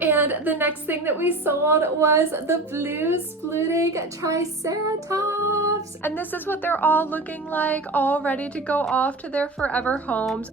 And the next thing that we sold was the blue splitting Triceratops. And this is what they're all looking like, all ready to go off to their forever homes.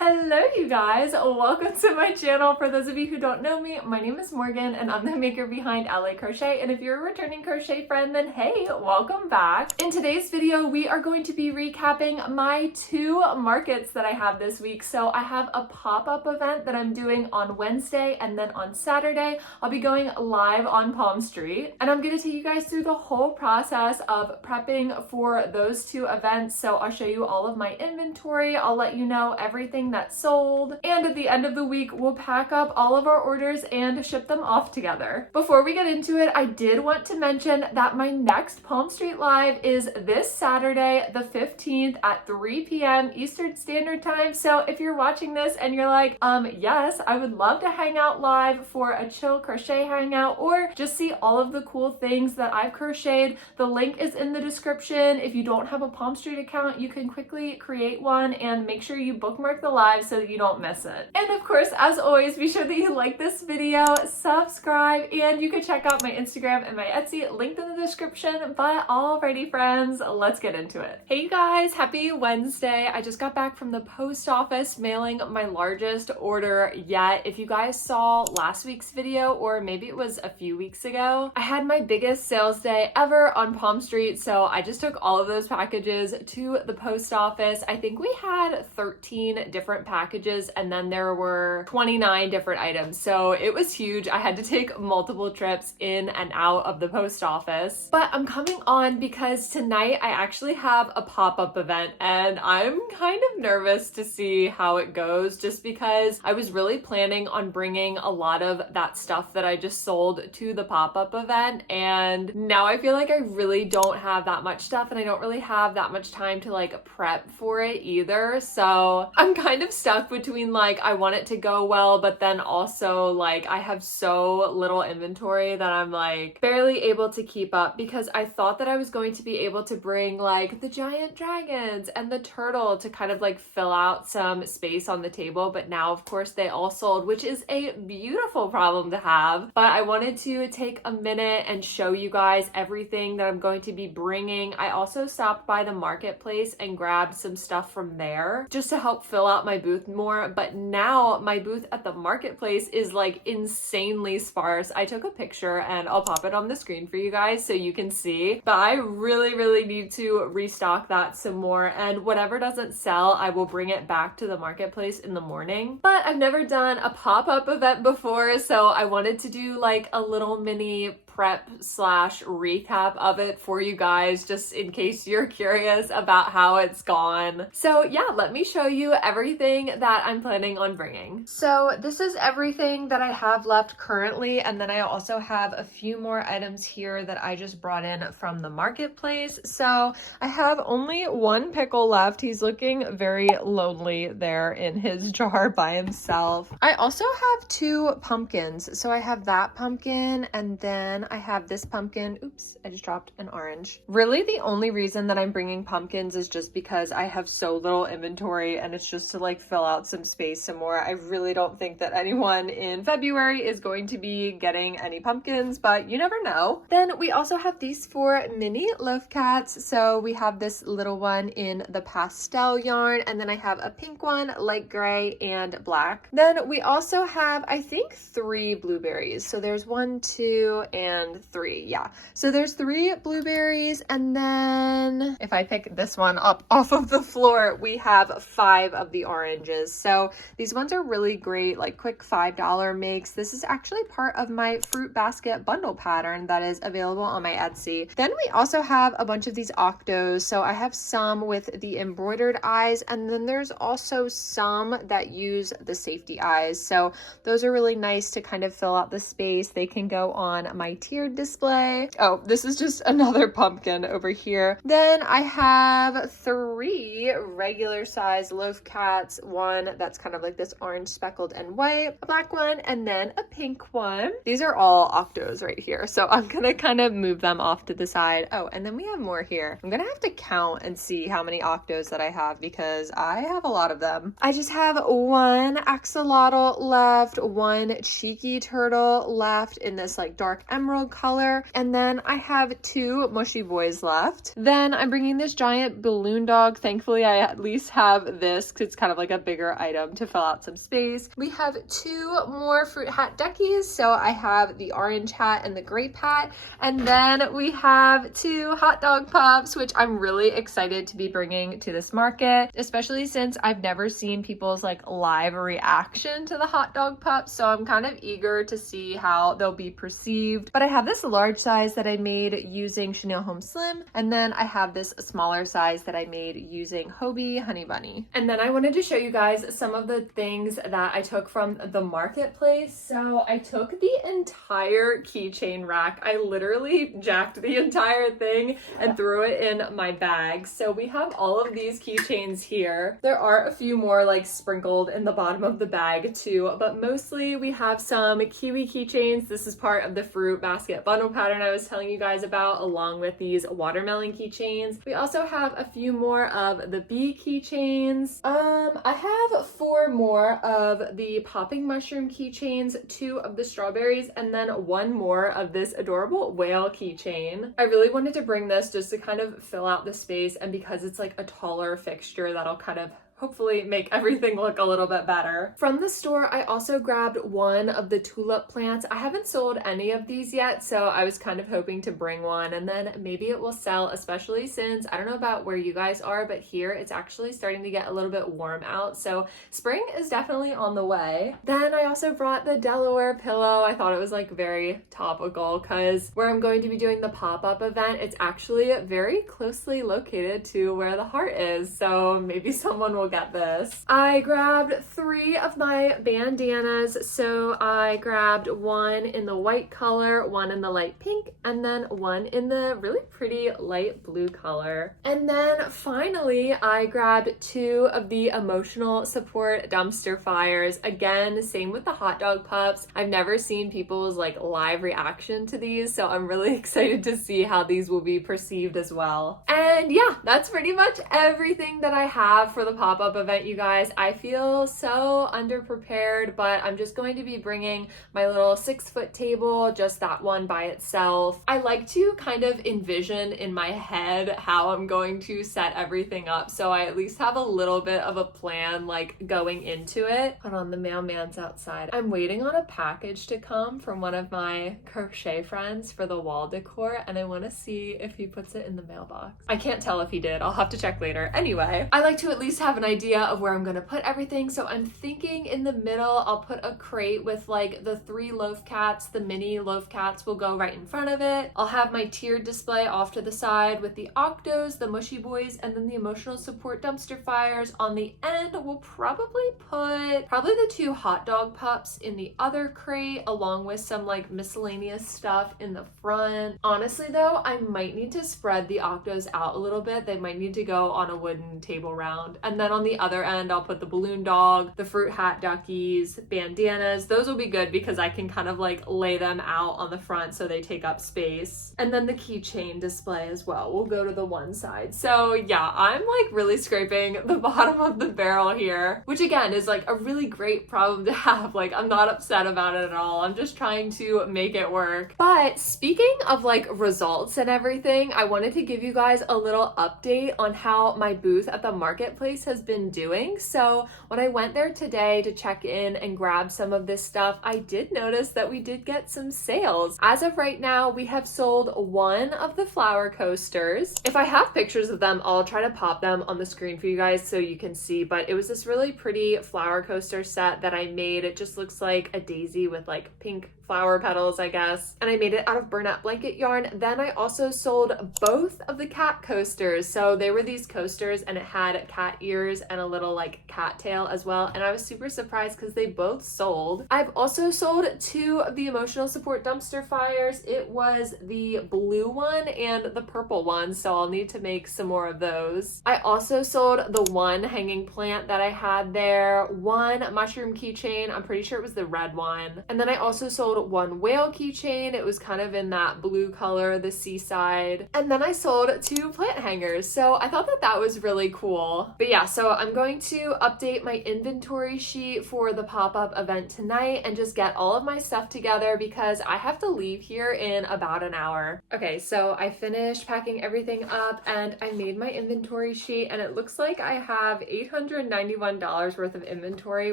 Hello you guys, welcome to my channel. For those of you who don't know me, my name is Morgan and I'm the maker behind LA Crochet, and if you're a returning crochet friend, then hey, welcome back. In today's video, we are going to be recapping my 2 markets that I have this week. So I have a pop-up event that I'm doing on Wednesday, and then on Saturday, I'll be going live on Palm Street. And I'm gonna take you guys through the whole process of prepping for those 2 events. So I'll show you all of my inventory, I'll let you know everything that's sold, and at the end of the week we'll pack up all of our orders and ship them off together. Before we get into it, I did want to mention that my next Palm Street Live is this Saturday the 15th at 3 p.m. Eastern Standard Time. So if you're watching this and you're like, yes, I would love to hang out live for a chill crochet hangout, or just see all of the cool things that I've crocheted, the link is in the description. If you don't have a Palm Street account, you can quickly create one and make sure you bookmark the live so that you don't miss it. And of course, as always, be sure that you like this video, subscribe, and you can check out my Instagram and my Etsy linked in the description. But alrighty friends, let's get into it. Hey you guys, happy Wednesday. I just got back from the post office mailing my largest order yet. If you guys saw last week's video, or maybe it was a few weeks ago, I had my biggest sales day ever on Palm Street. So I just took all of those packages to the post office. I think we had 13 different packages, and then there were 29 different items. So it was huge. I had to take multiple trips in and out of the post office. But I'm coming on because tonight I actually have a pop-up event, and I'm kind of nervous to see how it goes, just because I was really planning on bringing a lot of that stuff that I just sold to the pop-up event, and now I feel like I really don't have that much stuff, and I don't really have that much time to like prep for it either. So I'm kind of stuck between like, I want it to go well, but then also like I have so little inventory that I'm like barely able to keep up, because I thought that I was going to be able to bring like the giant dragons and the turtle to kind of like fill out some space on the table, but now of course they all sold, which is a beautiful problem to have. But I wanted to take a minute and show you guys everything that I'm going to be bringing. I also stopped by the marketplace and grabbed some stuff from there just to help fill out my booth more, but now my booth at the marketplace is like insanely sparse. I took a picture and I'll pop it on the screen for you guys so you can see, but I really need to restock that some more, and whatever doesn't sell, I will bring it back to the marketplace in the morning. But I've never done a pop-up event before, so I wanted to do like a little mini prep slash recap of it for you guys, just in case you're curious about how it's gone. So yeah, let me show you everything that I'm planning on bringing. So this is everything that I have left currently, and then I also have a few more items here that I just brought in from the marketplace. So I have only one pickle left. He's looking very lonely there in his jar by himself. I also have 2 pumpkins. So I have that pumpkin, and then I have this pumpkin. Oops, I just dropped an orange. Really, the only reason that I'm bringing pumpkins is just because I have so little inventory, and it's just to like fill out some space some more. I really don't think that anyone in February is going to be getting any pumpkins, but you never know. Then we also have these 4 mini loaf cats. So we have this little one in the pastel yarn, and then I have a pink one, light gray, and black. Then we also have, I think, 3 blueberries. So there's 1, 2, and 3. Yeah, so there's 3 blueberries, and then if I pick this one up off of the floor, we have 5 of the oranges. So these ones are really great, like quick $5 makes. This is actually part of my fruit basket bundle pattern that is available on my Etsy. Then we also have a bunch of these octos. So I have some with the embroidered eyes, and then there's also some that use the safety eyes. So those are really nice to kind of fill out the space. They can go on my tiered display. Oh, this is just another pumpkin over here. Then I have 3 regular size loaf cats, one that's kind of like this orange speckled and white, a black one, and then a pink one. These are all octos right here, so I'm gonna kind of move them off to the side. Oh, and then we have more here. I'm gonna have to count and see how many octos that I have because I have a lot of them. I just have 1 axolotl left, 1 cheeky turtle left in this like dark emerald color, and then I have 2 mushy boys left. Then I'm bringing this giant balloon dog. Thankfully, I at least have this because it's kind of like a bigger item to fill out some space. We have 2 more fruit hat duckies, so I have the orange hat and the grape hat, and then we have 2 hot dog pups, which I'm really excited to be bringing to this market, especially since I've never seen people's like live reaction to the hot dog pups, so I'm kind of eager to see how they'll be perceived. But I have this large size that I made using Chanel Home Slim, and then I have this smaller size that I made using Hobie Honey Bunny. And then I wanted to show you guys some of the things that I took from the marketplace. So I took the entire keychain rack. I literally jacked the entire thing and threw it in my bag. So we have all of these keychains here. There are a few more like sprinkled in the bottom of the bag too, but mostly we have some kiwi keychains. This is part of the fruit basket bundle pattern I was telling you guys about, along with these watermelon keychains. We also have a few more of the bee keychains. I have 4 more of the popping mushroom keychains, 2 of the strawberries, and then 1 more of this adorable whale keychain. I really wanted to bring this just to kind of fill out the space, and because it's like a taller fixture, that'll kind of hopefully make everything look a little bit better. From the store, I also grabbed 1 of the tulip plants. I haven't sold any of these yet, so I was kind of hoping to bring one, and then maybe it will sell, especially since, I don't know about where you guys are, but here it's actually starting to get a little bit warm out, so spring is definitely on the way. Then I also brought the Delaware pillow. I thought it was like very topical because where I'm going to be doing the pop-up event, it's actually very closely located to where the heart is, so maybe someone will get this. I grabbed 3 of my bandanas. So I grabbed 1 in the white color, 1 in the light pink, and then 1 in the really pretty light blue color. And then finally, I grabbed 2 of the emotional support dumpster fires. Again, same with the hot dog pups. I've never seen people's like live reaction to these, so I'm really excited to see how these will be perceived as well. And yeah, that's pretty much everything that I have for the pop-up event, you guys. I feel so underprepared, but I'm just going to be bringing my little 6-foot table, just that one by itself. I like to kind of envision in my head how I'm going to set everything up, so I at least have a little bit of a plan like going into it. Hold on, the mailman's outside. I'm waiting on a package to come from one of my crochet friends for the wall decor, and I want to see if he puts it in the mailbox. I can't tell if he did. I'll have to check later. Anyway, I like to at least have an idea of where I'm gonna put everything, so I'm thinking in the middle I'll put a crate with like the 3 loaf cats. The mini loaf cats will go right in front of it. I'll have my tiered display off to the side with the octos, the mushy boys, and then the emotional support dumpster fires. On the end, we'll probably put the 2 hot dog pups in the other crate, along with some like miscellaneous stuff in the front. Honestly though, I might need to spread the octos out a little bit. They might need to go on a wooden table round. And then on the other end, I'll put the balloon dog, the fruit hat duckies, bandanas. Those will be good because I can kind of like lay them out on the front so they take up space. And then the keychain display as well will go to the one side. So yeah, I'm like really scraping the bottom of the barrel here, which again is like a really great problem to have. Like, I'm not upset about it at all. I'm just trying to make it work. But speaking of like results and everything, I wanted to give you guys a little update on how my booth at the marketplace has been doing. So when I went there today to check in and grab some of this stuff, I did notice that we did get some sales. As of right now, we have sold 1 of the flower coasters. If I have pictures of them, I'll try to pop them on the screen for you guys so you can see, but it was this really pretty flower coaster set that I made. It just looks like a daisy with like pink flower petals, I guess. And I made it out of burlap blanket yarn. Then I also sold both of the cat coasters. So they were these coasters and it had cat ears and a little like cattail as well, and I was super surprised because they both sold. I've also sold 2 of the emotional support dumpster fires. It was the blue one and the purple one, so I'll need to make some more of those. I also sold the 1 hanging plant that I had there, 1 mushroom keychain, I'm pretty sure it was the red one, and then I also sold 1 whale keychain. It was kind of in that blue color, the seaside, and then I sold 2 plant hangers, so I thought that that was really cool. But yeah, so I'm going to update my inventory sheet for the pop-up event tonight and just get all of my stuff together because I have to leave here in about an hour. Okay, so I finished packing everything up and I made my inventory sheet, and it looks like I have $891 worth of inventory,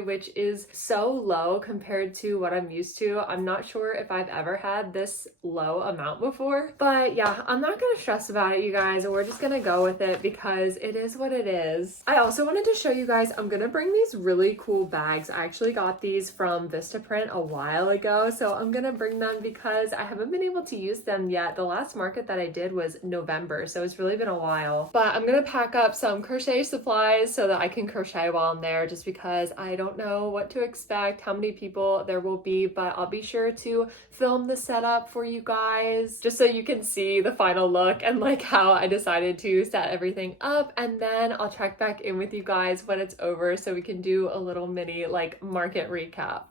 which is so low compared to what I'm used to. I'm not sure if I've ever had this low amount before, but yeah, I'm not gonna stress about it, you guys. We're just gonna go with it because it is what it is. I also wanted to show you guys, I'm gonna bring these really cool bags. I actually got these from Vistaprint a while ago, so I'm gonna bring them because I haven't been able to use them yet. The last market that I did was November, so it's really been a while. But I'm gonna pack up some crochet supplies so that I can crochet while I'm there, just because I don't know what to expect, how many people there will be, but I'll be sure to film the setup for you guys just so you can see the final look and like how I decided to set everything up, and then I'll check back in with you guys when it's over so we can do a little mini like market recap.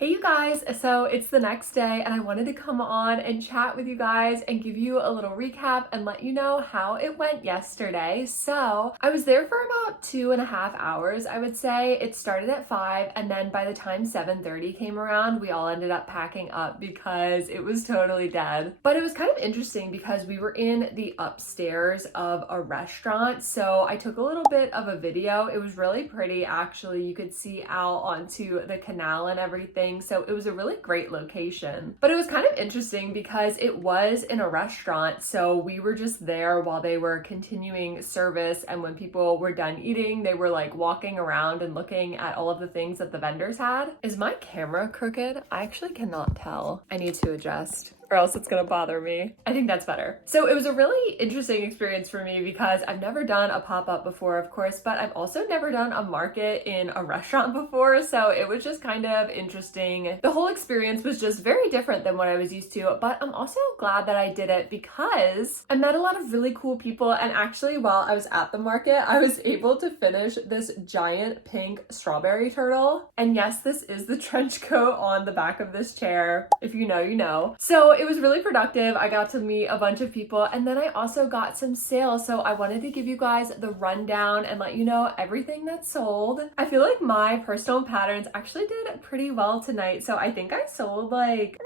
Hey you guys, so it's the next day and I wanted to come on and chat with you guys and give you a little recap and let you know how it went yesterday. So I was there for about 2.5 hours, I would say. It started at 5, and then by the time 7:30 came around, we all ended up packing up because it was totally dead. But it was kind of interesting because we were in the upstairs of a restaurant, so I took a little bit of a video. It was really pretty actually. You could see out onto the canal and everything. So it was a really great location. But it was kind of interesting because it was in a restaurant, so we were just there while they were continuing service, and when people were done eating, they were like walking around and looking at all of the things that the vendors had. Is my camera crooked? I actually cannot tell. I need to adjust, or else it's gonna bother me. I think that's better. So it was a really interesting experience for me because I've never done a pop-up before, of course, but I've also never done a market in a restaurant before, so it was just kind of interesting. The whole experience was just very different than what I was used to, but I'm also glad that I did it because I met a lot of really cool people, and actually while I was at the market, I was able to finish this giant pink strawberry turtle. And yes, this is the trench coat on the back of this chair. If you know, you know. So it was really productive. I got to meet a bunch of people, and then I also got some sales, so I wanted to give you guys the rundown and let you know everything that sold. I feel like my personal patterns actually did pretty well tonight, so I think I sold like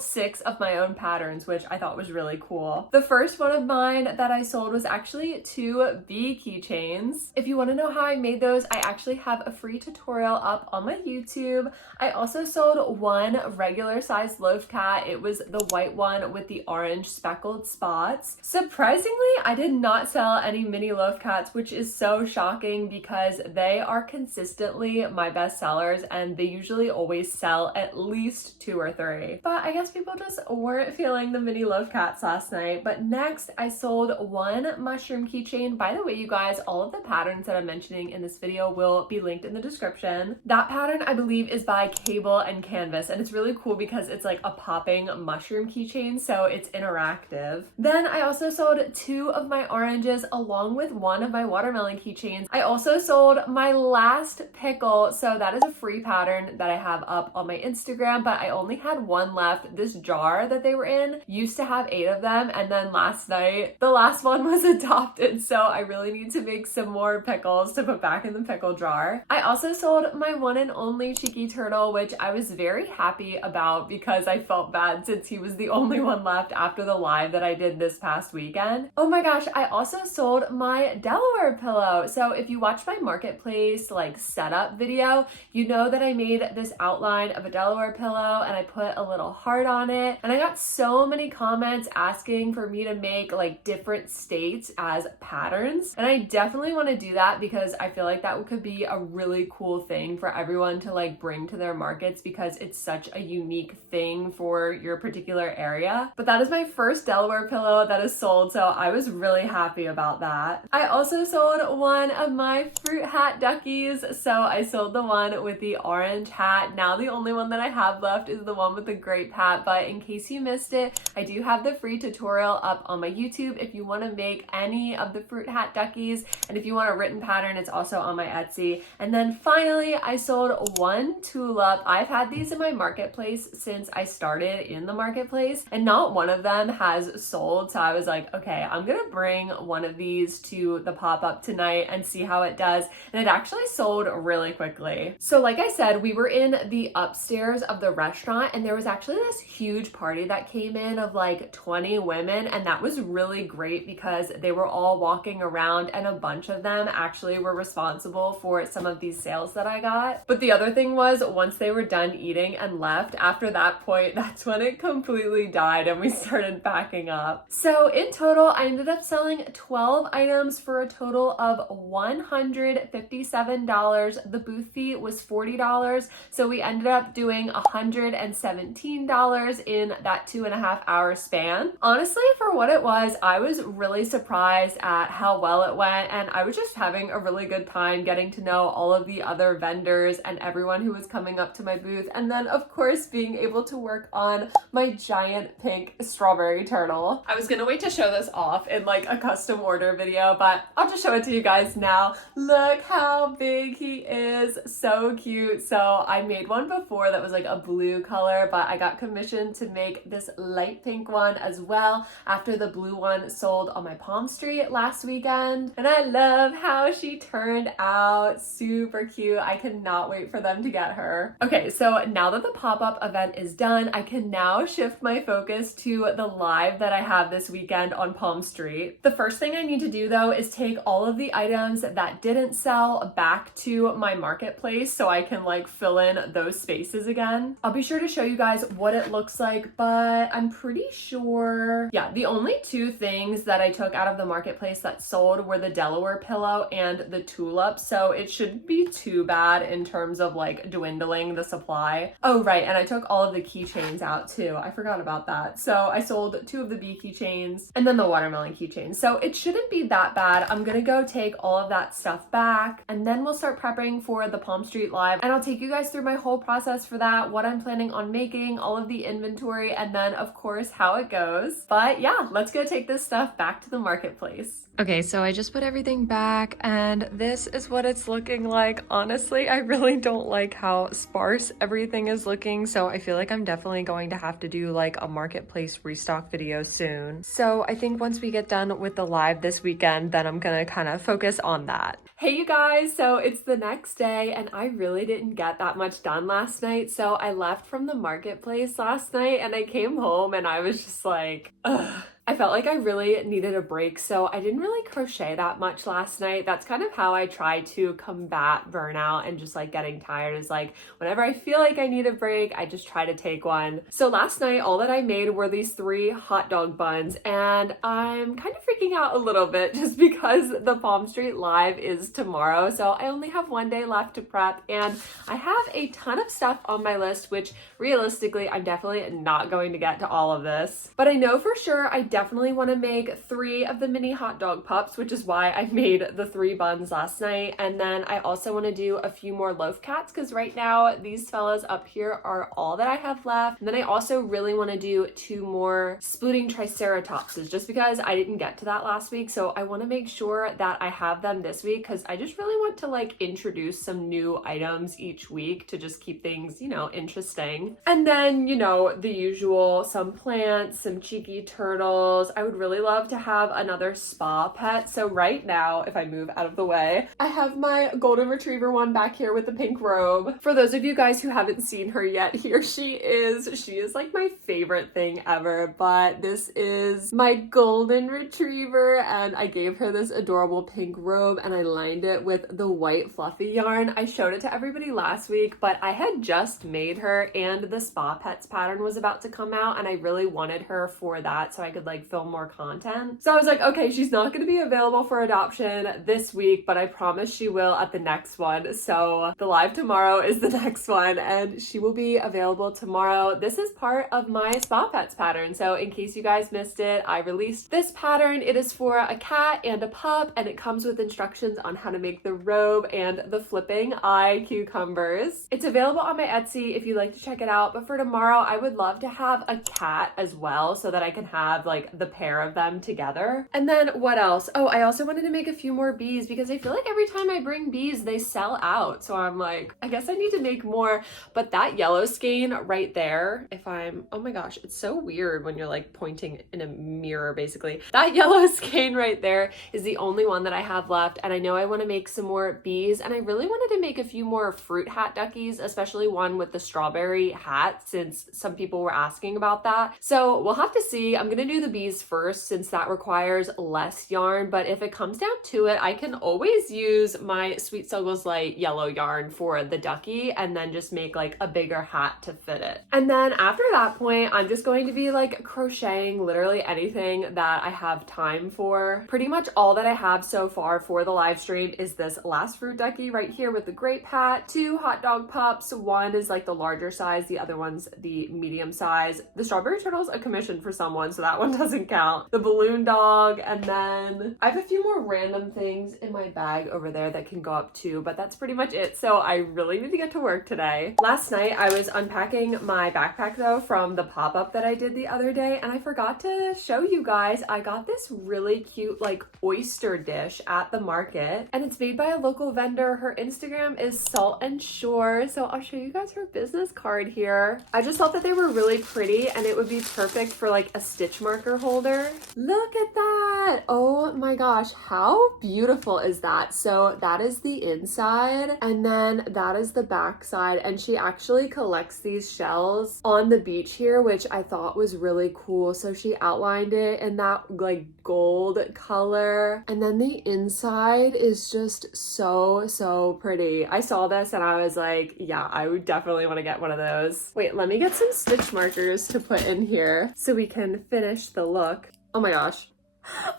6 of my own patterns, which I thought was really cool. The first one of mine that I sold was actually 2 bee keychains. If you want to know how I made those, I actually have a free tutorial up on my YouTube. I also sold 1 regular sized loaf cat. It was the white one with the orange speckled spots. Surprisingly, I did not sell any mini loaf cats, which is so shocking because they are consistently my best sellers, and they usually always sell at least 2 or 3. But I guess people just weren't feeling the mini loaf cats last night. But next I sold 1 mushroom keychain. By the way, you guys, all of the patterns that I'm mentioning in this video will be linked in the description. That pattern I believe is by Cable and Canvas, and it's really cool because it's like a popping mushroom keychain, so it's interactive. Then I also sold 2 of my oranges along with 1 of my watermelon keychains. I also sold my last pickle, so that is a free pattern that I have up on my Instagram, but I only had one left. This jar that they were in used to have 8 of them, and then last night the last one was adopted, so I really need to make some more pickles to put back in the pickle jar. I also sold my one and only Cheeky Turtle, which I was very happy about because I felt bad since he was the only one left after the live that I did this past weekend. Oh my gosh, I also sold my Delaware pillow. So if you watch my marketplace like setup video, you know that I made this outline of a Delaware pillow and I put a little heart on it, and I got so many comments asking for me to make like different states as patterns, and I definitely want to do that because I feel like that could be a really cool thing for everyone to like bring to their markets because it's such a unique thing for your particular area. But that is my first Delaware pillow that is sold, so I was really happy about that. I also sold one of my fruit hat duckies, so I sold the one with the orange hat. Now the only one that I have left is the one with the grape hat, but in case you missed it, I do have the free tutorial up on my YouTube if you want to make any of the fruit hat duckies, and if you want a written pattern, it's also on my Etsy. And then finally, I sold one tulip. I've had these in my marketplace since I started in the marketplace, and not one of them has sold, so I was like, okay, I'm gonna bring one of these to the pop-up tonight and see how it does, and it actually sold really quickly. So like I said, we were in the upstairs of the restaurant, and there was actually this huge party that came in of like 20 women, and that was really great because they were all walking around, and a bunch of them actually were responsible for some of these sales that I got. But the other thing was, once they were done eating and left, after that point, that's when it completely died and we started packing up. So in total, I ended up selling 12 items for a total of $157. The booth fee was $40, so we ended up doing $117 in that 2.5 hour span. Honestly, for what it was, I was really surprised at how well it went, and I was just having a really good time getting to know all of the other vendors and everyone who was coming up to my booth, and then of course being able to work on my giant pink strawberry turtle. I was gonna wait to show this off in like a custom order video, but I'll just show it to you guys now. Look how big he is, so cute. So I made one before that was like a blue color, but I got commissioned to make this light pink one as well after the blue one sold on my Palm Street last weekend, and I love how she turned out. Super cute. I cannot wait for them to get her. Okay, so now that the pop-up event is done, I can now shift my focus to the live that I have this weekend on Palm Street. The first thing I need to do though is take all of the items that didn't sell back to my marketplace so I can like fill in those spaces again. I'll be sure to show you guys what it looks like, but I'm pretty sure, yeah, the only 2 things that I took out of the marketplace that sold were the Delaware pillow and the tulip, so it shouldn't be too bad in terms of like dwindling the supply. Oh right, and I took all of the keychains out too. I forgot about that. So I sold 2 of the bee keychains and then the watermelon keychains, so it shouldn't be that bad. I'm gonna go take all of that stuff back, and then we'll start prepping for the Palm Street live, and I'll take you guys through my whole process for that, what I'm planning on making, all of the inventory, and then of course how it goes. But yeah, let's go take this stuff back to the marketplace. Okay, so I just put everything back, and this is what it's looking like. Honestly, I really don't like how sparse everything is looking, so I feel like I'm definitely going to have to do like a marketplace restock video soon. So I think once we get done with the live this weekend, then I'm gonna kind of focus on that. Hey you guys, so it's the next day, and I really didn't get that much done last night, so I left from the marketplace last night and I came home and I was just like, ugh. I felt like I really needed a break, so I didn't really crochet that much last night. That's kind of how I try to combat burnout and just like getting tired, is like whenever I feel like I need a break, I just try to take one. So last night, all that I made were these 3 hot dog buns, and I'm kind of freaking out a little bit just because the Palm Street live is tomorrow, so I only have 1 day left to prep, and I have a ton of stuff on my list, which realistically, I'm definitely not going to get to all of this. But I know for sure I definitely want to make 3 of the mini hot dog pups, which is why I made the 3 buns last night. And then I also want to do a few more loaf cats because right now these fellas up here are all that I have left. And then I also really want to do 2 more splitting triceratopses just because I didn't get to that last week. So I want to make sure that I have them this week because I just really want to like introduce some new items each week to just keep things, you know, interesting. And then, you know, the usual, some plants, some cheeky turtles. I would really love to have another spa pet. So right now, if I move out of the way, I have my golden retriever one back here with the pink robe. For those of you guys who haven't seen her yet, here she is. She is like my favorite thing ever, but this is my golden retriever and I gave her this adorable pink robe and I lined it with the white fluffy yarn. I showed it to everybody last week, but I had just made her and the Spa Pets pattern was about to come out and I really wanted her for that so I could like film more content. So I was like, okay, she's not going to be available for adoption this week, but I promise she will at the next one. So the live tomorrow is the next one and she will be available tomorrow. This is part of my Spa Pets pattern. So in case you guys missed it, I released this pattern. It is for a cat and a pup and it comes with instructions on how to make the robe and the flipping eye cucumbers. It's available on my Etsy if you'd like to check it out. But for tomorrow, I would love to have a cat as well so that I can have like the pair of them together. And then what else? Oh, I also wanted to make a few more bees because I feel like every time I bring bees, they sell out. So I'm like, I guess I need to make more. But that yellow skein right there, oh my gosh, it's so weird when you're like pointing in a mirror basically. That yellow skein right there is the only one that I have left. And I know I want to make some more bees and I really wanted to make a few more fruit hat duckies, especially one with the strawberry hat since some people were asking about that. So we'll have to see. I'm going to do the bees first since that requires less yarn, but if it comes down to it, I can always use my Sweet Snuggles Light yellow yarn for the ducky and then just make like a bigger hat to fit it. And then after that point, I'm just going to be like crocheting literally anything that I have time for. Pretty much all that I have so far for the live stream is this last fruit ducky right here with the grape hat, 2 hot dog pups. One is like the larger size, the other one's the medium size. The strawberry turtle's a commission for someone, so that one doesn't count. The balloon dog, and then I have a few more random things in my bag over there that can go up too, but that's pretty much it. So I really need to get to work today. Last night I was unpacking my backpack though from the pop-up that I did the other day, and I forgot to show you guys. I got this really cute like oyster dish at the market, and it's made by a local vendor. Her Instagram is Salt and Shore, so I'll show you guys her business card here. I just thought that they were really pretty and it would be perfect for like a stitch marker holder. Look at that! Oh my gosh, how beautiful is that? So that is the inside and then that is the back side, and she actually collects these shells on the beach here, which I thought was really cool. So she outlined it in that like gold color, and then the inside is just so pretty. I saw this and I was like, yeah, I would definitely want to get one of those. Wait, let me get some stitch markers to put in here so we can finish the look. Oh my gosh.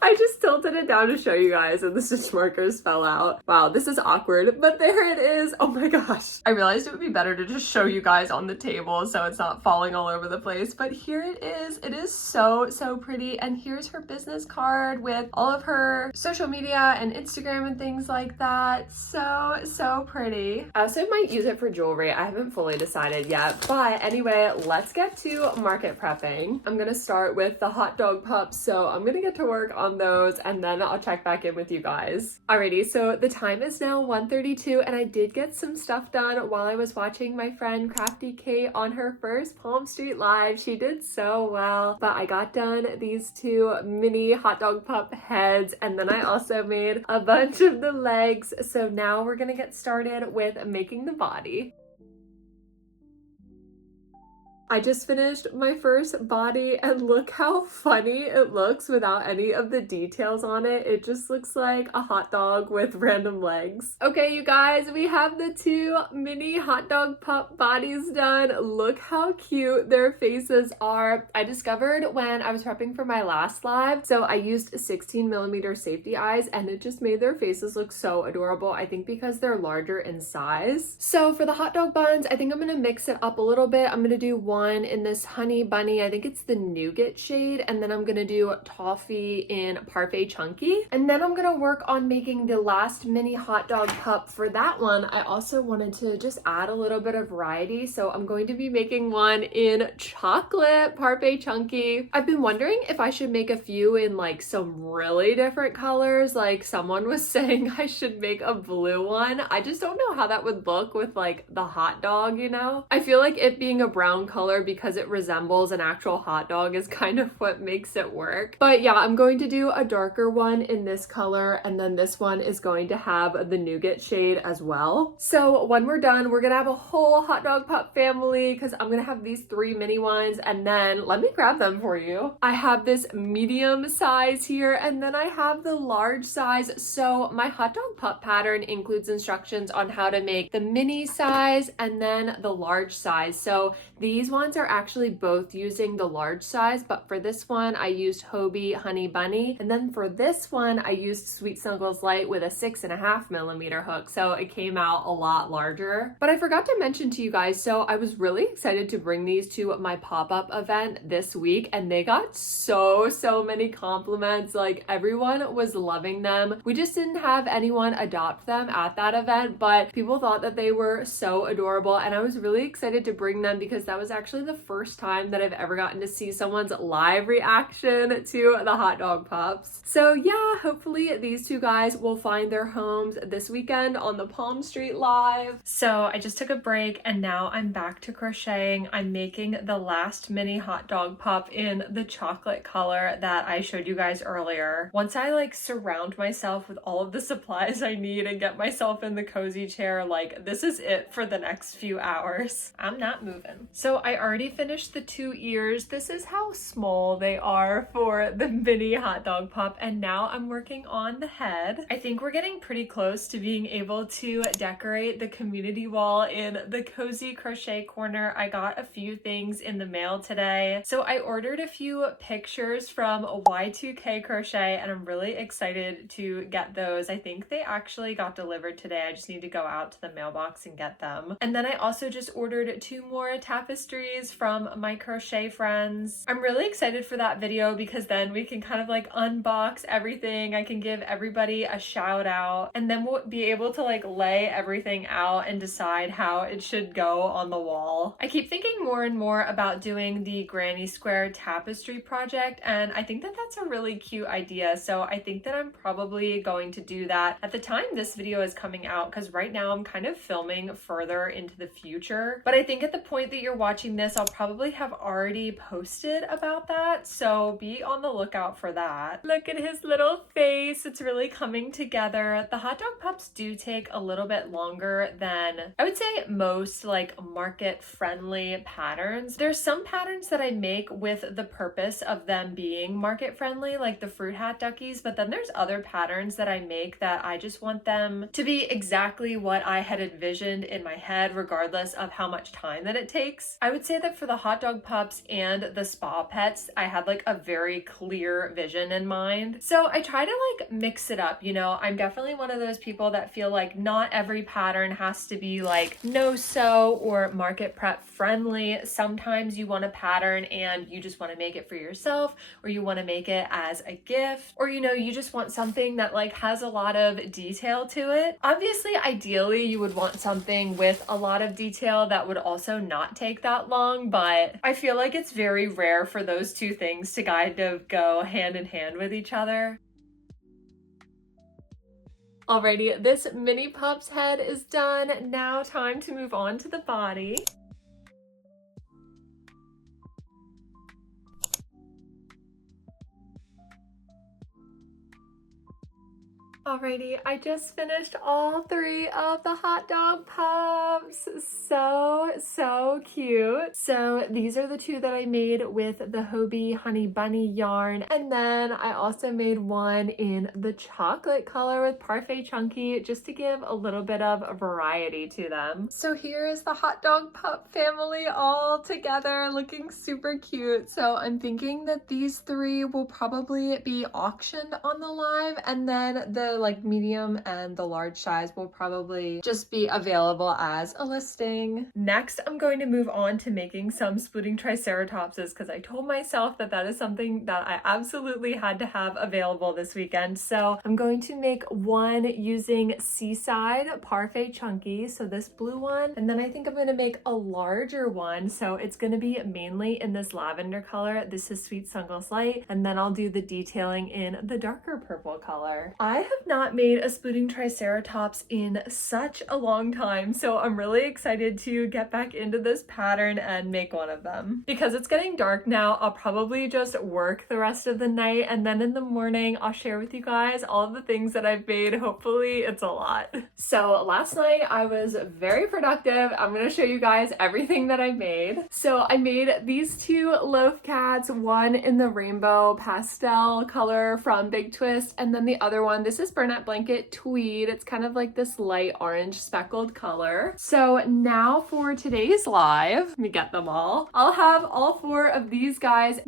I just tilted it down to show you guys and the stitch markers fell out. Wow, this is awkward, but there it is. Oh my gosh. I realized it would be better to just show you guys on the table so it's not falling all over the place, but here it is. It is so pretty, and here's her business card with all of her social media and Instagram and things like that. So pretty. I also might use it for jewelry. I haven't fully decided yet, but anyway, let's get to market prepping. I'm gonna start with the hot dog pups, so I'm gonna get to work on those and then I'll check back in with you guys. Alrighty, so the time is now 1:32 and I did get some stuff done while I was watching my friend Crafty Kate on her first Palm Street Live. She did so well, but I got done these 2 mini hot dog pup heads and then I also made a bunch of the legs. So now we're gonna get started with making the body. I just finished my first body and look how funny it looks without any of the details on it. It just looks like a hot dog with random legs. Okay, you guys, we have the 2 mini hot dog pup bodies done. Look how cute their faces are. I discovered when I was prepping for my last live, so I used 16mm safety eyes and it just made their faces look so adorable. I think because they're larger in size. So for the hot dog buns, I think I'm gonna mix it up a little bit. I'm gonna do one one in this Honey Bunny, I think it's the Nougat shade, and then I'm gonna do Toffee in Parfait Chunky. And then I'm gonna work on making the last mini hot dog pup. For that one, I also wanted to just add a little bit of variety, so I'm going to be making one in chocolate Parfait Chunky. I've been wondering if I should make a few in like some really different colors. Like someone was saying I should make a blue one. I just don't know how that would look with like the hot dog, you know? I feel like it being a brown color because it resembles an actual hot dog is kind of what makes it work. But yeah, I'm going to do a darker one in this color, and then this one is going to have the nougat shade as well. So when we're done, we're gonna have a whole hot dog pup family because I'm gonna have these 3 mini ones, and then let me grab them for you. I have this medium size here, and then I have the large size. So my hot dog pup pattern includes instructions on how to make the mini size and then the large size. So these ones are actually both using the large size, but for this one I used Hobie Honey Bunny, and then for this one I used Sweet Snuggles Light with a 6.5 millimeter hook, so it came out a lot larger. But I forgot to mention to you guys, so I was really excited to bring these to my pop-up event this week, and they got so many compliments. Like everyone was loving them. We just didn't have anyone adopt them at that event, but people thought that they were so adorable, and I was really excited to bring them because that was actually the first time that I've ever gotten to see someone's live reaction to the hot dog pups. So yeah, hopefully these two guys will find their homes this weekend on the Palm Street Live. So I just took a break and now I'm back to crocheting. I'm making the last mini hot dog pup in the chocolate color that I showed you guys earlier. Once I like surround myself with all of the supplies I need and get myself in the cozy chair, like this is it for the next few hours. I'm not moving. So I already finished the 2 ears. This is how small they are for the mini hot dog pup, and now I'm working on the head. I think we're getting pretty close to being able to decorate the community wall in the cozy crochet corner. I got a few things in the mail today. So I ordered a few pictures from Y2K Crochet, and I'm really excited to get those. I think they actually got delivered today. I just need to go out to the mailbox and get them. And then I also just ordered 2 more tapestries from my Crochet Friends. I'm really excited for that video because then we can kind of like unbox everything. I can give everybody a shout out, and then we'll be able to like lay everything out and decide how it should go on the wall. I keep thinking more and more about doing the granny square tapestry project, and I think that that's a really cute idea. So I think that I'm probably going to do that at the time this video is coming out, because right now I'm kind of filming further into the future. But I think at the point that you're watching this, I'll probably have already posted about that, so be on the lookout for that. Look at his little face. It's really coming together. The hot dog pups do take a little bit longer than I would say most like market friendly patterns. There's some patterns that I make with the purpose of them being market friendly, like the fruit hat duckies, but then there's other patterns that I make that I just want them to be exactly what I had envisioned in my head, regardless of how much time that it takes. I would say that for the hot dog pups and the spa pets, I had like a very clear vision in mind. So I try to like mix it up, you know. I'm definitely one of those people that feel like not every pattern has to be like no-sew or market prep friendly. Sometimes you want a pattern and you just want to make it for yourself, or you want to make it as a gift, or you know, you just want something that like has a lot of detail to it. Obviously, ideally you would want something with a lot of detail that would also not take that long, but I feel like it's very rare for those two things to kind of go hand in hand with each other. Alrighty, this mini pup's head is done. Now time to move on to the body. Alrighty, I just finished all 3 of the hot dog pups. So cute. So these are the 2 that I made with the Hobie Honey Bunny yarn. And then I also made one in the chocolate color with Parfait Chunky, just to give a little bit of variety to them. So here is the hot dog pup family all together, looking super cute. So I'm thinking that these 3 will probably be auctioned on the live, and then the like medium and the large size will probably just be available as a listing. Next, I'm going to move on to making some splitting triceratopses because I told myself that that is something that I absolutely had to have available this weekend. So I'm going to make one using Seaside Parfait Chunky, so this blue one, and then I think I'm going to make a larger one, so it's going to be mainly in this lavender color. This is Sweet Sungles Light, and then I'll do the detailing in the darker purple color. I have not made a splitting triceratops in such a long time, so I'm really excited to get back into this pattern and make one of them. Because it's getting dark now, I'll probably just work the rest of the night, and then in the morning I'll share with you guys all of the things that I've made. Hopefully it's a lot. So last night I was very productive. I'm gonna show you guys everything that I made. So I made these two loaf cats, one in the rainbow pastel color from Big Twist, and then the other one, this is Burnett Blanket Tweed. It's kind of like this light orange speckled color. So now for today's live, let me get them all. I'll have all four of these guys.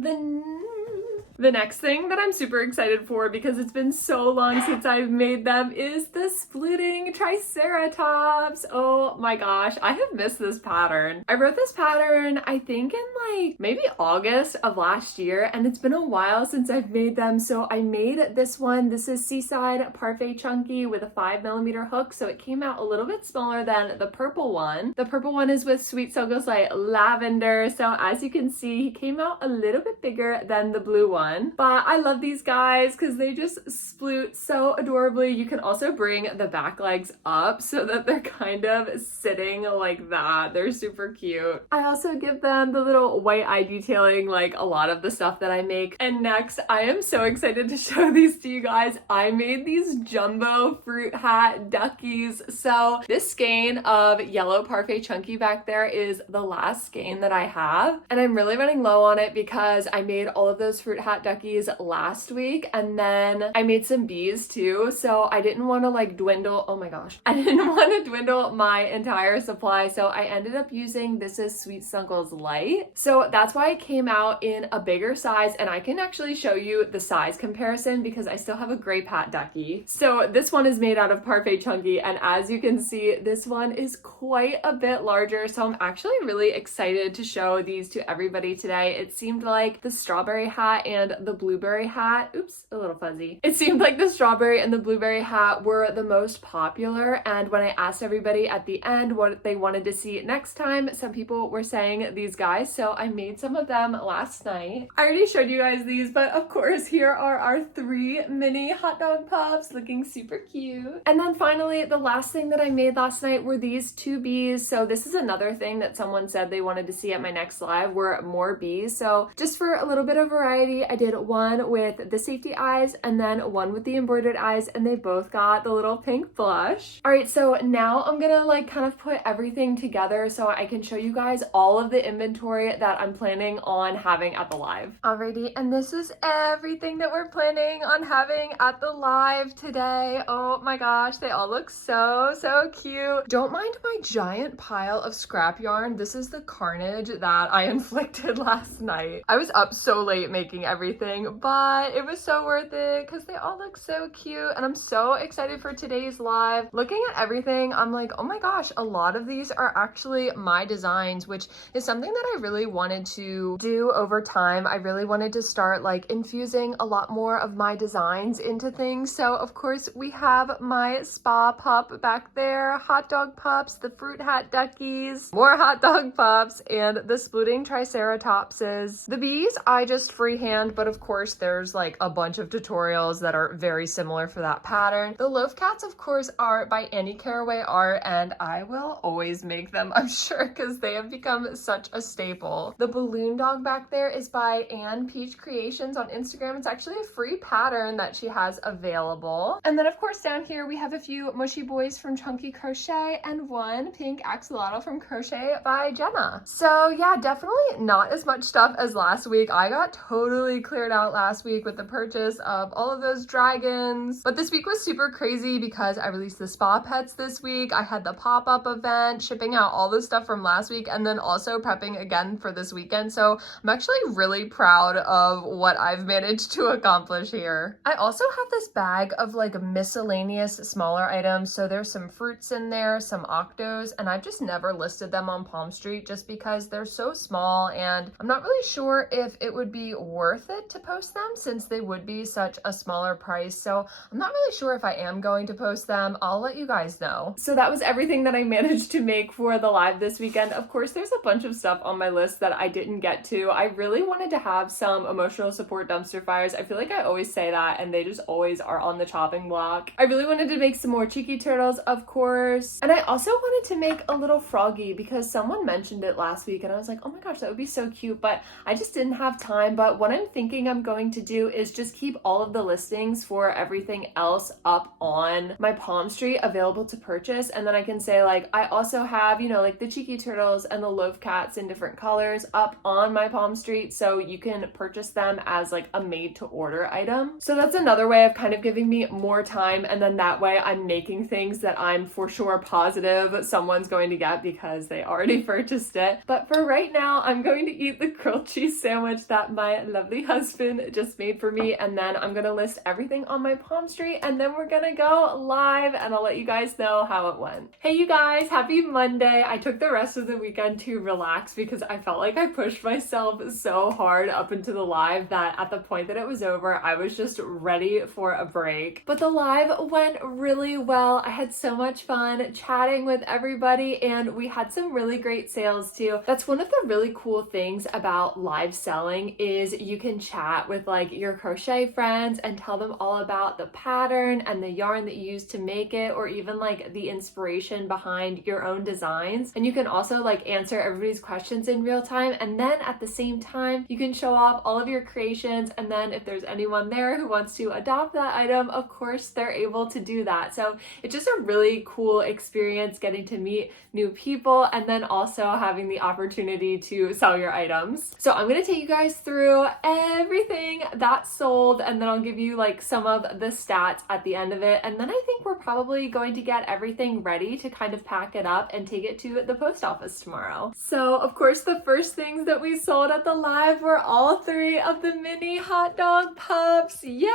The next thing that I'm super excited for, because it's been so long since I've made them, is the splitting triceratops. Oh my gosh, I have missed this pattern. I wrote this pattern, I think in like maybe August of last year, and it's been a while since I've made them. So I made this one. This is Seaside Parfait Chunky with a 5mm hook. So it came out a little bit smaller than the purple one. The purple one is with Sweet Sungles Light Lavender. So as you can see, he came out a little bit bigger than the blue one. But I love these guys because they just sploot so adorably. You can also bring the back legs up so that they're kind of sitting like that. They're super cute. I also give them the little white eye detailing like a lot of the stuff that I make. And next, I am so excited to show these to you guys. I made these jumbo fruit hat duckies. So this skein of yellow Parfait Chunky back there is the last skein that I have. And I'm really running low on it because I made all of those fruit hat duckies last week, and then I made some bees too, so I didn't want to like dwindle, oh my gosh, I didn't want to dwindle my entire supply, so I ended up using, this is Sweet Sungles Light, so that's why it came out in a bigger size, and I can actually show you the size comparison because I still have a gray pat ducky. So this one is made out of Parfait Chunky, and as you can see, this one is quite a bit larger, so I'm actually really excited to show these to everybody today. It seemed like the strawberry hat and the blueberry hat, oops, a little fuzzy. It seemed like the strawberry and the blueberry hat were the most popular, and when I asked everybody at the end what they wanted to see next time, some people were saying these guys, so I made some of them last night. I already showed you guys these, but of course here are our 3 mini hot dog pups looking super cute. And then finally, the last thing that I made last night were these 2 bees. So this is another thing that someone said they wanted to see at my next live, were more bees. So just for a little bit of variety, I did one with the safety eyes and then one with the embroidered eyes, and they both got the little pink blush. All right, so now I'm gonna like kind of put everything together so I can show you guys all of the inventory that I'm planning on having at the live. Alrighty, and this is everything that we're planning on having at the live today. Oh my gosh, they all look so cute. Don't mind my giant pile of scrap yarn. This is the carnage that I inflicted last night. I was up so late making everything, but it was so worth it because they all look so cute, and I'm so excited for today's live. Looking at everything, I'm like, oh my gosh, a lot of these are actually my designs, which is something that I really wanted to do over time. I really wanted to start like infusing a lot more of my designs into things. So of course we have my spa pup back there, hot dog pups, the fruit hat duckies, more hot dog pups, and the splitting triceratopses. The bees I just freehand, but of course there's like a bunch of tutorials that are very similar for that pattern. The loaf cats of course are by Annie Caraway Art, and I will always make them, I'm sure, because they have become such a staple. The balloon dog back there is by Anne Peach Creations on Instagram. It's actually a free pattern that she has available. And then of course down here we have a few mushy boys from Chunky Crochet and one pink axolotl from Crochet by Jenna. So yeah, definitely not as much stuff as last week. I got totally really cleared out last week with the purchase of all of those dragons. But this week was super crazy because I released the spa pets this week. I had the pop-up event, shipping out all the stuff from last week, and then also prepping again for this weekend. So I'm actually really proud of what I've managed to accomplish here. I also have this bag of like miscellaneous smaller items. So there's some fruits in there, some octos, and I've just never listed them on Palm Street just because they're so small and I'm not really sure if it would be worth it to post them since they would be such a smaller price. So I'm not really sure if I am going to post them. I'll let you guys know. So that was everything that I managed to make for the live this weekend. Of course, there's a bunch of stuff on my list that I didn't get to. I really wanted to have some emotional support dumpster fires. I feel like I always say that and they just always are on the chopping block. I really wanted to make some more cheeky turtles, of course. And I also wanted to make a little froggy because someone mentioned it last week and I was like, oh my gosh, that would be so cute, but I just didn't have time. But what I'm thinking I'm going to do is just keep all of the listings for everything else up on my Palm Street available to purchase. And then I can say like, I also have, you know, like the cheeky turtles and the loaf cats in different colors up on my Palm Street. So you can purchase them as like a made to order item. So that's another way of kind of giving me more time. And then that way I'm making things that I'm for sure positive someone's going to get because they already purchased it. But for right now, I'm going to eat the grilled cheese sandwich that my lovely husband just made for me. And then I'm going to list everything on my Palm Street and then we're going to go live and I'll let you guys know how it went. Hey you guys, happy Monday. I took the rest of the weekend to relax because I felt like I pushed myself so hard up into the live that at the point that it was over, I was just ready for a break. But the live went really well. I had so much fun chatting with everybody and we had some really great sales too. That's one of the really cool things about live selling is you can chat with like your crochet friends and tell them all about the pattern and the yarn that you use to make it, or even like the inspiration behind your own designs. And you can also like answer everybody's questions in real time. And then at the same time, you can show off all of your creations. And then if there's anyone there who wants to adopt that item, of course, they're able to do that. So it's just a really cool experience getting to meet new people and then also having the opportunity to sell your items. So I'm going to take you guys through everything that sold and then I'll give you like some of the stats at the end of it. And then I think we're probably going to get everything ready to kind of pack it up and take it to the post office tomorrow. So of course, the first things that we sold at the live were all 3 of the mini hot dog pups. Yay!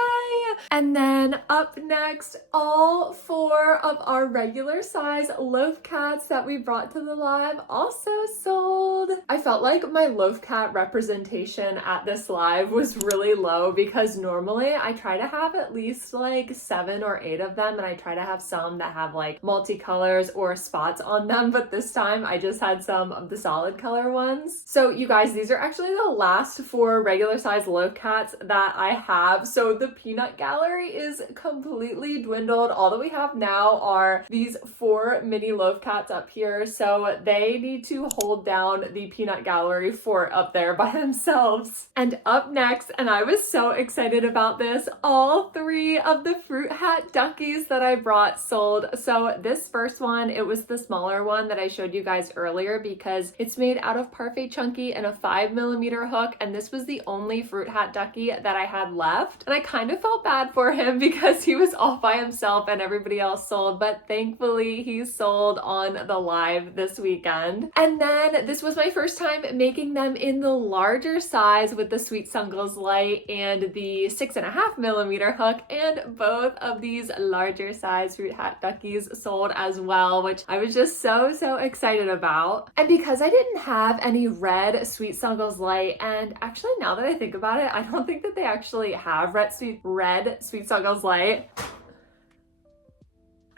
And then up next, all 4 of our regular size loaf cats that we brought to the live also sold. I felt like my loaf cat representation at this live was really low because normally I try to have at least like 7 or 8 of them, and I try to have some that have like multicolors or spots on them, but this time I just had some of the solid color ones. So you guys, these are actually the last 4 regular size loaf cats that I have. So the peanut gallery is completely dwindled. All that we have now are these 4 mini loaf cats up here. So they need to hold down the peanut gallery fort up there by themselves. And up next, and I was so excited about this, all 3 of the fruit hat duckies that I brought sold. So this first one, it was the smaller one that I showed you guys earlier because it's made out of Parfait Chunky and a 5mm hook. And this was the only fruit hat ducky that I had left. And I kind of felt bad for him because he was all by himself and everybody else sold, but thankfully he sold on the live this weekend. And then this was my first time making them in the larger size with the Sweet Sungles light and the 6.5mm hook, and both of these larger size fruit hat duckies sold as well, which I was just so excited about. And because I didn't have any red Sweet Sungles light, and actually now that I think about it, I don't think that they actually have red Sweet Sungles light,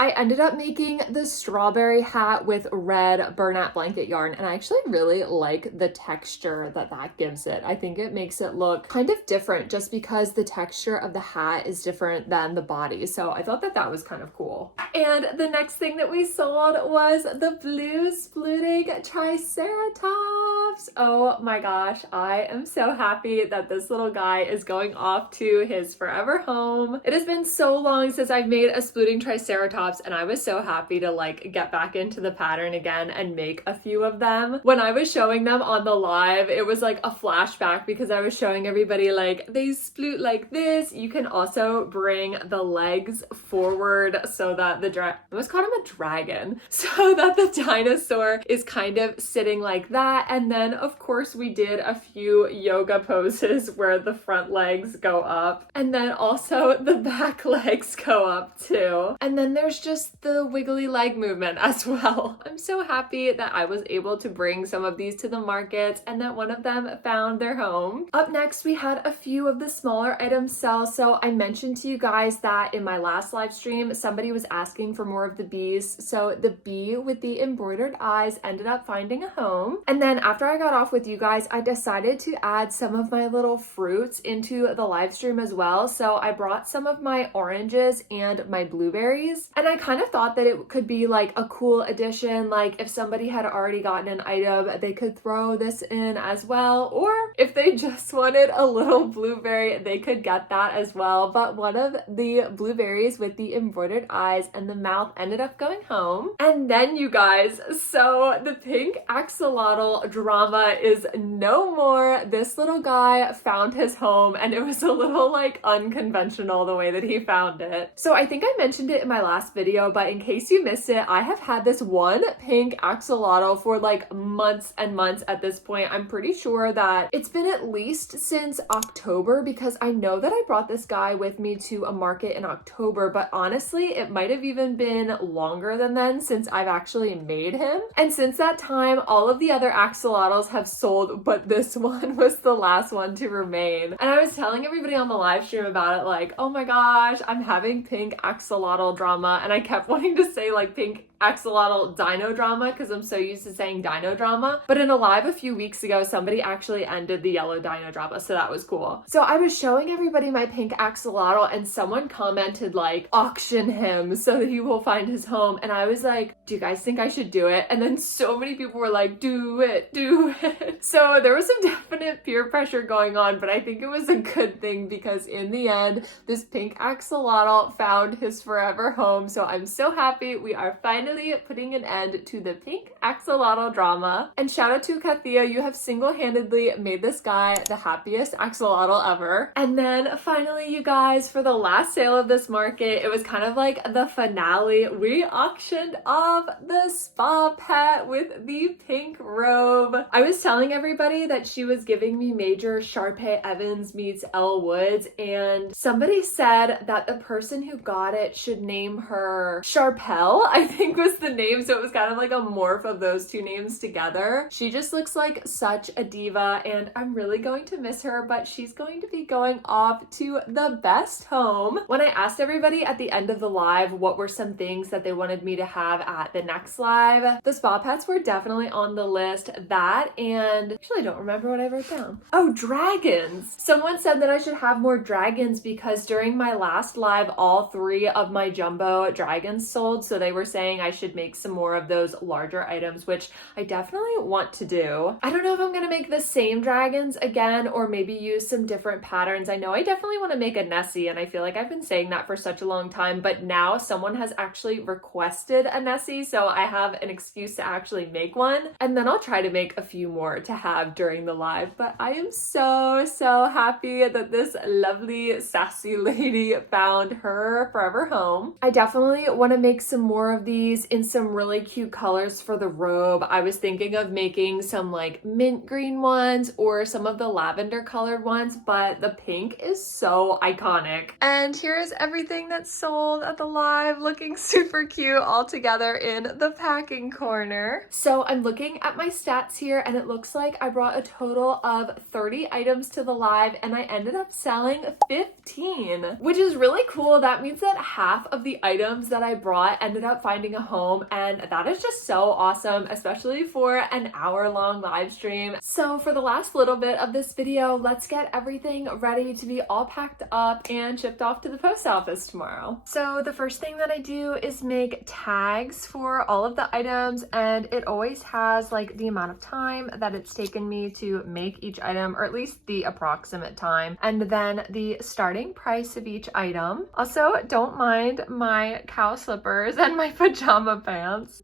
I ended up making the strawberry hat with red burlap blanket yarn, and I actually really like the texture that that gives it. I think it makes it look kind of different just because the texture of the hat is different than the body. So I thought that that was kind of cool. And the next thing that we sold was the blue splitting Triceratops. Oh my gosh, I am so happy that this little guy is going off to his forever home. It has been so long since I've made a splitting Triceratops tops, and I was so happy to like get back into the pattern again and make a few of them. When I was showing them on the live, it was like a flashback because I was showing everybody like they sploot like this. You can also bring the legs forward so that I almost called him a dragon, so that the dinosaur is kind of sitting like that. And then of course we did a few yoga poses where the front legs go up and then also the back legs go up too. And then there's just the wiggly leg movement as well. I'm so happy that I was able to bring some of these to the market and that one of them found their home. Up next, we had a few of the smaller items sell. So I mentioned to you guys that in my last live stream, somebody was asking for more of the bees. So the bee with the embroidered eyes ended up finding a home. And then after I got off with you guys, I decided to add some of my little fruits into the live stream as well. So I brought some of my oranges and my blueberries. And I kind of thought that it could be like a cool addition. Like if somebody had already gotten an item, they could throw this in as well. Or if they just wanted a little blueberry, they could get that as well. But one of the blueberries with the embroidered eyes and the mouth ended up going home. And then you guys, so the pink axolotl drama is no more. This little guy found his home and it was a little like unconventional the way that he found it. So I think I mentioned it in my last video, but in case you missed it, I have had this one pink axolotl for like months and months at this point. I'm pretty sure that it's been at least since October because I know that I brought this guy with me to a market in October, but honestly, it might have even been longer than then since I've actually made him. And since that time, all of the other axolotls have sold, but this one was the last one to remain. And I was telling everybody on the live stream about it, like, oh my gosh, I'm having pink axolotl drama. And I kept wanting to say like pink axolotl dino drama because I'm so used to saying dino drama. But in a live a few weeks ago, somebody actually ended the yellow dino drama, so that was cool. So I was showing everybody my pink axolotl and someone commented like, auction him so that he will find his home. And I was like, do you guys think I should do it? And then so many people were like, do it, do it. So there was some definite peer pressure going on, but I think it was a good thing because in the end, this pink axolotl found his forever home. So I'm so happy we are finally putting an end to the pink axolotl drama. And shout out to Kathia, you have single-handedly made this guy the happiest axolotl ever. And then finally, you guys, for the last sale of this market, it was kind of like the finale. We auctioned off the spa pet with the pink robe. I was telling everybody that she was giving me major Sharpay Evans meets Elle Woods, and somebody said that the person who got it should name her Sharpelle, I think was the name, so it was kind of like a morph of those two names together. She just looks like such a diva and I'm really going to miss her, but she's going to be going off to the best home. When I asked everybody at the end of the live what were some things that they wanted me to have at the next live, the spa pets were definitely on the list. That and actually I don't remember what I wrote down. Oh, dragons. Someone said that I should have more dragons because during my last live all 3 of my jumbo dragons sold, so they were saying I should make some more of those larger items, which I definitely want to do. I don't know if I'm gonna make the same dragons again or maybe use some different patterns. I know I definitely want to make a Nessie and I feel like I've been saying that for such a long time, but now someone has actually requested a Nessie, so I have an excuse to actually make one, and then I'll try to make a few more to have during the live. But I am so happy that this lovely sassy lady found her forever home. I definitely want to make some more of these in some really cute colors for the robe. I was thinking of making some like mint green ones or some of the lavender colored ones, but the pink is so iconic. And here's everything that's sold at the live, looking super cute all together in the packing corner. So I'm looking at my stats here and it looks like I brought a total of 30 items to the live and I ended up selling 15, which is really cool. That means that half of the items that I brought ended up finding a home, and that is just so awesome, especially for an hour-long live stream. So for the last little bit of this video, let's get everything ready to be all packed up and shipped off to the post office tomorrow. So the first thing that I do is make tags for all of the items, and it always has like the amount of time that it's taken me to make each item, or at least the approximate time, and then the starting price of each item. Also, don't mind my cow slippers and my pajama pants.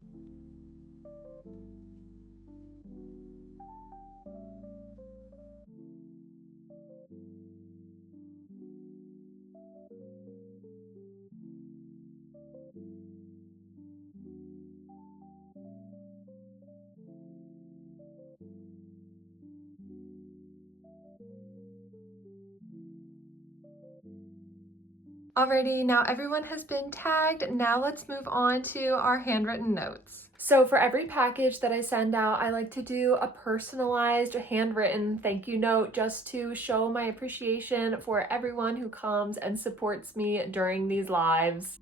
Alrighty, now everyone has been tagged. Now let's move on to our handwritten notes. So for every package that I send out, I like to do a personalized handwritten thank you note just to show my appreciation for everyone who comes and supports me during these lives.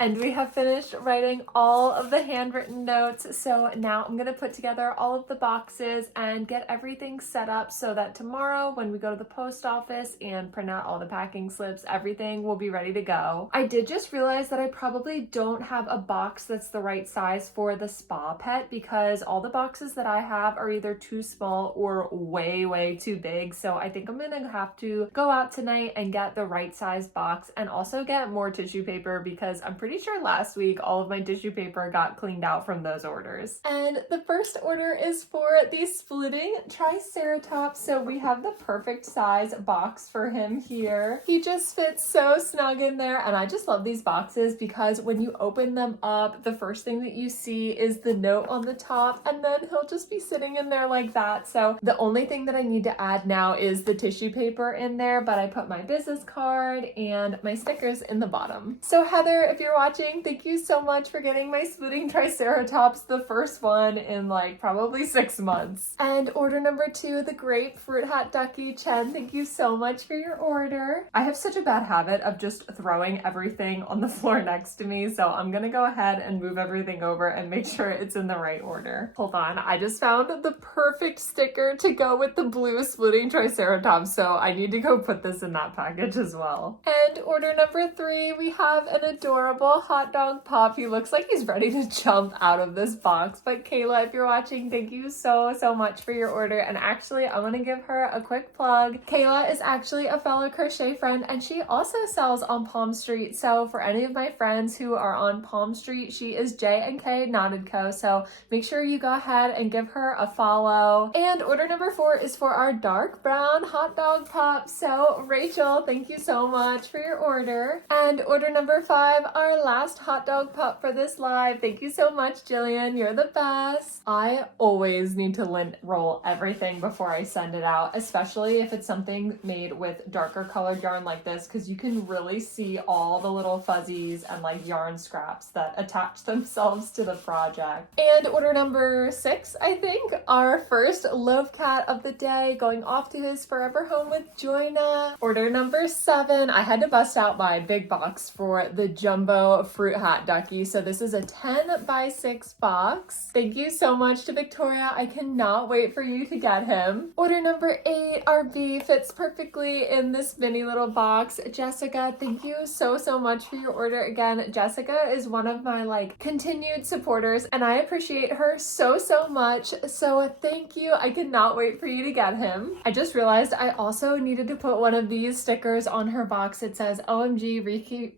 And we have finished writing all of the handwritten notes, so now I'm going to put together all of the boxes and get everything set up so that tomorrow when we go to the post office and print out all the packing slips, everything will be ready to go. I did just realize that I probably don't have a box that's the right size for the spa pet because all the boxes that I have are either too small or way too big, so I think I'm going to have to go out tonight and get the right size box and also get more tissue paper because I'm pretty sure last week all of my tissue paper got cleaned out from those orders. And the first order is for the splitting triceratops, so we have the perfect size box for him here. He just fits so snug in there, and I just love these boxes because when you open them up, the first thing that you see is the note on the top, and then he'll just be sitting in there like that. So the only thing that I need to add now is the tissue paper in there, but I put my business card and my stickers in the bottom. So Heather, if you're watching, thank you so much for getting my splitting triceratops, the first one in like probably 6 months. And order number 2, the grapefruit hat ducky. Chen, thank you so much for your order. I have such a bad habit of just throwing everything on the floor next to me, so I'm gonna go ahead and move everything over and make sure it's in the right order. Hold on, I just found the perfect sticker to go with the blue splitting triceratops, so I need to go put this in that package as well. And order number 3, we have an adorable hot dog pop. He looks like he's ready to jump out of this box, but Kayla, if you're watching, thank you so much for your order. And actually, I want to give her a quick plug. Kayla is actually a fellow crochet friend, and she also sells on Palm Street. So for any of my friends who are on Palm Street, she is J&K Knotted Co. So make sure you go ahead and give her a follow. And order number 4 is for our dark brown hot dog pop. So Rachel, thank you so much for your order. And order number 5, our last hot dog pup for this live. Thank you so much, Jillian. You're the best. I always need to lint roll everything before I send it out, especially if it's something made with darker colored yarn like this, because you can really see all the little fuzzies and like yarn scraps that attach themselves to the project. And order number 6, I think, our first love cat of the day going off to his forever home with Joyna. Order number 7, I had to bust out my big box for the jumbo fruit hat ducky. So this is a 10 by 6 box. Thank you so much to Victoria. I cannot wait for you to get him. Order number 8, our bee fits perfectly in this mini little box. Jessica, thank you so much for your order. Again, Jessica is one of my like continued supporters, and I appreciate her so much. So thank you. I cannot wait for you to get him. I just realized I also needed to put one of these stickers on her box. It says OMG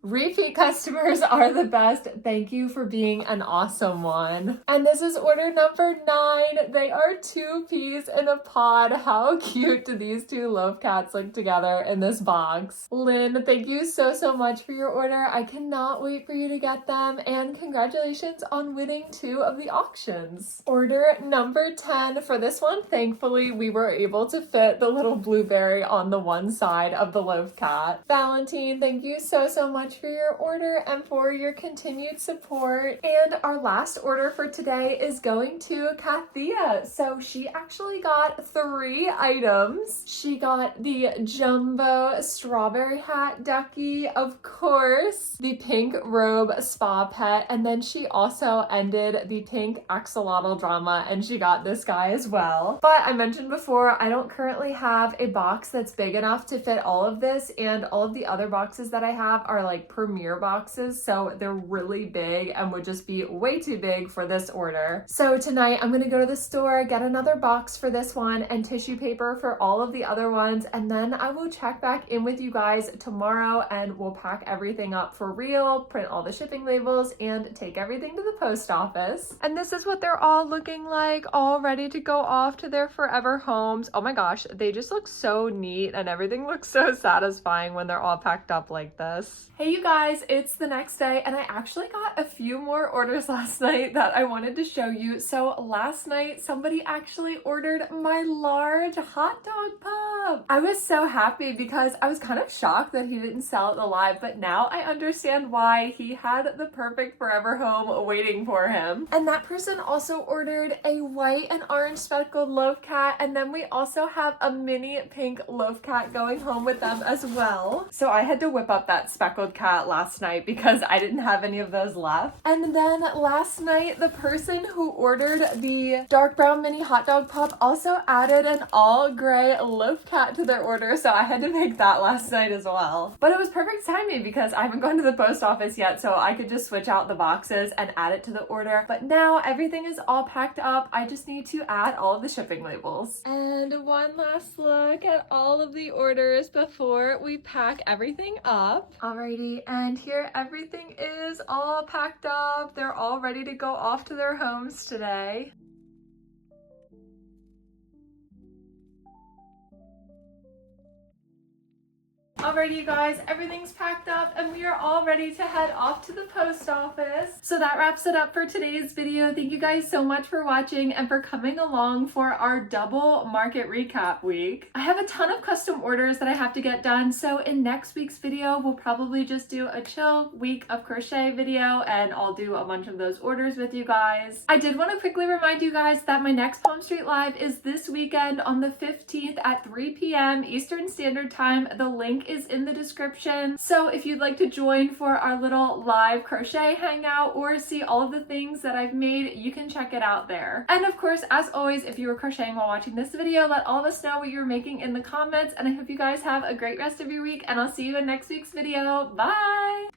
Repeat customers are the best. Thank you for being an awesome one. And this is order number 9. They are 2 peas in a pod. How cute do these 2 love cats look together in this box? Lynn, thank you so much for your order. I cannot wait for you to get them, and congratulations on winning 2 of the auctions. Order number 10. For this one, thankfully, we were able to fit the little blueberry on the one side of the love cat. Valentine, thank you so much much for your order and for your continued support. And our last order for today is going to Kathia. So she actually got 3 items. She got the jumbo strawberry hat ducky, of course, the pink robe spa pet, and then she also ended the pink axolotl drama, and she got this guy as well. But I mentioned before, I don't currently have a box that's big enough to fit all of this, and all of the other boxes that I have are like premier boxes, so they're really big and would just be way too big for this order. So tonight I'm gonna go to the store, get another box for this one and tissue paper for all of the other ones, and then I will check back in with you guys tomorrow and we'll pack everything up for real, print all the shipping labels, and take everything to the post office. And this is what they're all looking like, all ready to go off to their forever homes. Oh my gosh, they just look so neat and everything looks so satisfying when they're all packed up like this. Hey you guys, it's the next day and I actually got a few more orders last night that I wanted to show you. So last night somebody actually ordered my large hot dog pup. I was so happy because I was kind of shocked that he didn't sell it alive, but now I understand why. He had the perfect forever home waiting for him. And that person also ordered a white and orange speckled loaf cat, and then we also have a mini pink loaf cat going home with them as well. So I had to whip up that speckled cat last night because I didn't have any of those left. And then last night the person who ordered the dark brown mini hot dog pup also added an all gray loaf cat to their order, so I had to make that last night as well. But it was perfect timing because I haven't gone to the post office yet, so I could just switch out the boxes and add it to the order. But now everything is all packed up. I just need to add all of the shipping labels. And one last look at all of the orders before we pack everything up. Alrighty, and here everything is all packed up. They're all ready to go off to their homes today. Alrighty you guys, everything's packed up and we are all ready to head off to the post office. So that wraps it up for today's video. Thank you guys so much for watching and for coming along for our double market recap week. I have a ton of custom orders that I have to get done, so in next week's video we'll probably just do a chill week of crochet video and I'll do a bunch of those orders with you guys. I did want to quickly remind you guys that my next Palm Street Live is this weekend on the 15th at 3 p.m. Eastern Standard Time. The link is in the description. So if you'd like to join for our little live crochet hangout or see all of the things that I've made, you can check it out there. And of course, as always, if you were crocheting while watching this video, let all of us know what you're making in the comments. And I hope you guys have a great rest of your week and I'll see you in next week's video. Bye!